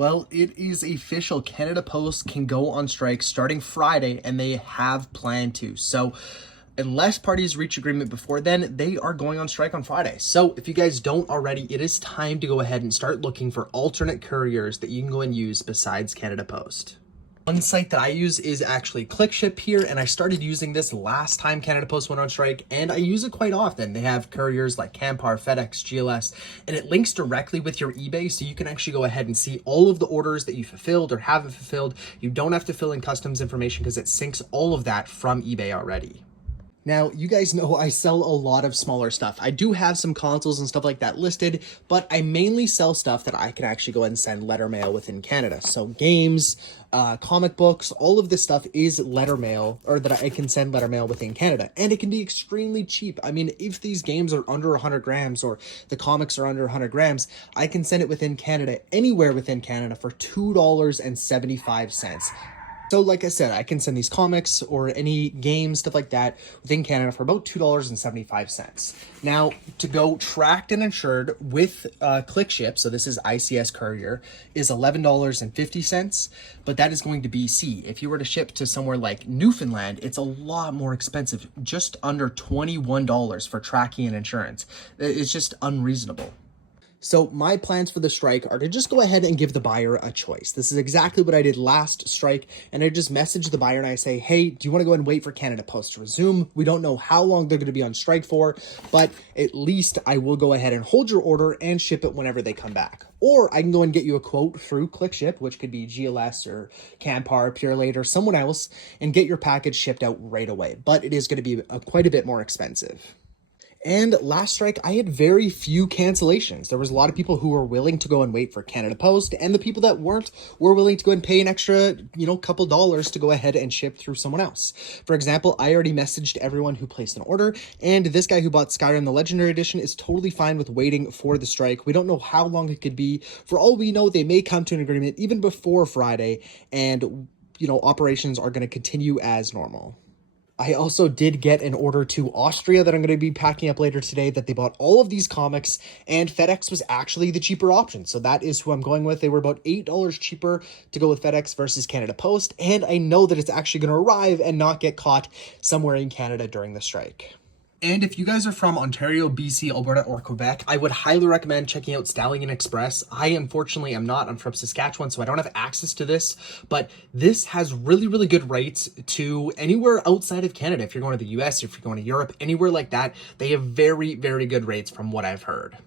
Well, it is official. Canada Post can go on strike starting Friday, and they have planned to. So, unless parties reach agreement before then, they are going on strike on Friday. So, if you guys don't already, it is time to go ahead and start looking for alternate couriers that you can go and use besides Canada Post. One site that I use is actually ClickShip here, and I started using this last time Canada Post went on strike, and I use it quite often. They have couriers like Canpar, FedEx, GLS, and it links directly with your eBay, so you can actually go ahead and see all of the orders that you fulfilled or haven't fulfilled. You don't have to fill in customs information because it syncs all of that from eBay already. Now, you guys know I sell a lot of smaller stuff. I do have some consoles and stuff like that listed, but I mainly sell stuff that I can actually go ahead and send letter mail within Canada. So games, comic books, all of this stuff is letter mail, or that I can send letter mail within Canada. And it can be extremely cheap. I mean, if these games are under 100 grams or the comics are under 100 grams, I can send it within Canada, anywhere within Canada, for $2.75. So like I said, I can send these comics or any games, stuff like that, within Canada for about $2.75. Now, to go tracked and insured with ClickShip, so this is ICS Courier, is $11.50, but that is going to BC. If you were to ship to somewhere like Newfoundland, it's a lot more expensive, just under $21 for tracking and insurance. It's just unreasonable. So my plans for the strike are to just go ahead and give the buyer a choice. This is exactly what I did last strike, and I just message the buyer and I say, hey, do you want to go and wait for Canada Post to resume? We don't know how long they're going to be on strike for, but at least I will go ahead and hold your order and ship it whenever they come back. Or I can go and get you a quote through ClickShip, which could be GLS or Canpar, Purelate, or someone else, and get your package shipped out right away. But it is going to be quite a bit more expensive. And last strike, I had very few cancellations. There was a lot of people who were willing to go and wait for Canada Post, and the people that weren't were willing to go and pay an extra, couple dollars to go ahead and ship through someone else. For example, I already messaged everyone who placed an order, and this guy who bought Skyrim the Legendary Edition is totally fine with waiting for the strike. We don't know how long it could be. For all we know, they may come to an agreement even before Friday, and, operations are going to continue as normal. I also did get an order to Austria that I'm going to be packing up later today, that they bought all of these comics, and FedEx was actually the cheaper option. So that is who I'm going with. They were about $8 cheaper to go with FedEx versus Canada Post, and I know that it's actually going to arrive and not get caught somewhere in Canada during the strike. And if you guys are from Ontario, BC, Alberta, or Quebec, I would highly recommend checking out Stallion Express. I unfortunately am not. I'm from Saskatchewan, so I don't have access to this, but this has really, really good rates to anywhere outside of Canada. If you're going to the US, if you're going to Europe, anywhere like that, they have very, very good rates from what I've heard.